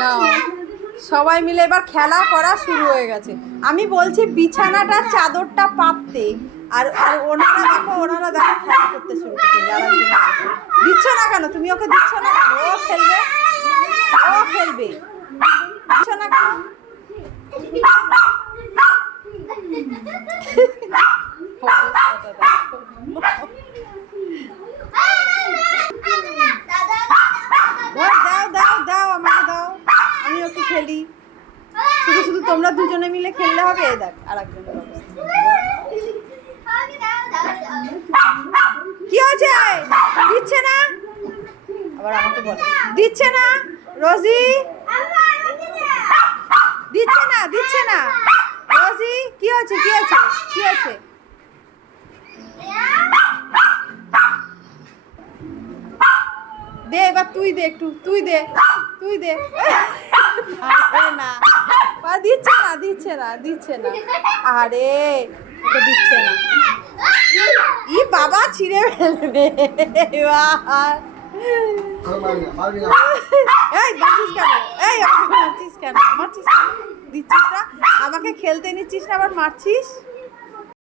না, সবাই মিলে এবার খেলা করা শুরু হয়ে গেছে। আমি বলছি বিছানাটা চাদরটা পাততে, আর আর ওনারা দেখো খেলা করতে শুরু করছে। যারা দিচ্ছ না কেন তুমি? ওকে দিচ্ছ না কেন? ও খেলবে, ও খেলবে, দিচ্ছ না কেন? দাও দাও দাও, আমাকে দাও, আমি ওকে খেলি। শুধু শুধু তোমরা দুজনে মিলে খেললে হবে? এই দেখ আর একজনের অবস্থা কি হয়েছে? দিচ্ছে না, আবার আমাকে বলে দিচ্ছে না। রোজি দিচ্ছে না, দিচ্ছে না। রোজি কি হয়েছে, কি হয়েছে, কি হয়েছে? দে এবার তুই দে, একটু তুই দে, তুই দে। না দিচ্ছে না, দিচ্ছে না, দিচ্ছে না। আরে দিচ্ছে না। ই বাবা ছিঁড়ে ফেলবে। এই মারছিস কেন? এই আমাকে মারছিস কেন? মারছিস কেন? দিচ্ছিস না আমাকে, খেলতে নিচ্ছিস না, আবার মারছিস।